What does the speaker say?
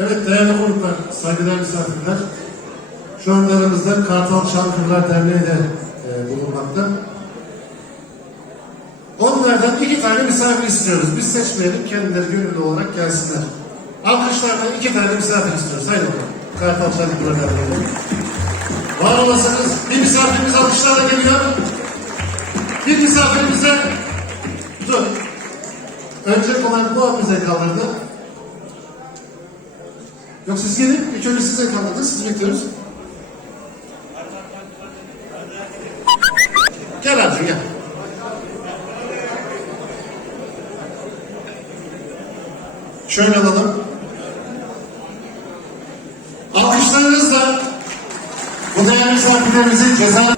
Evet değerli konuklar, saygıdeğer misafirler. Şu anda aramızda Kartal Çankırılar Derneği de e, bulunmakta. Onlardan iki tane misafir istiyoruz. Biz seçmeyelim, kendileri gönüllü olarak gelsinler. Alkışlarla iki tane misafir istiyoruz. Haydi bakalım. Kartal Çankırılar Derneği. Var olasınız. Bir misafirimiz alkışlarla geliyor. Bir misafirimize dur. Önce olarak bu bize kaldırdı. Yok siz gelin. İlk önce size kaldırdı. Sizi bekliyoruz. Gel Arzu gel. Şöyle alalım. Alkışlarınızla bu değerli misafirlerimizi ceza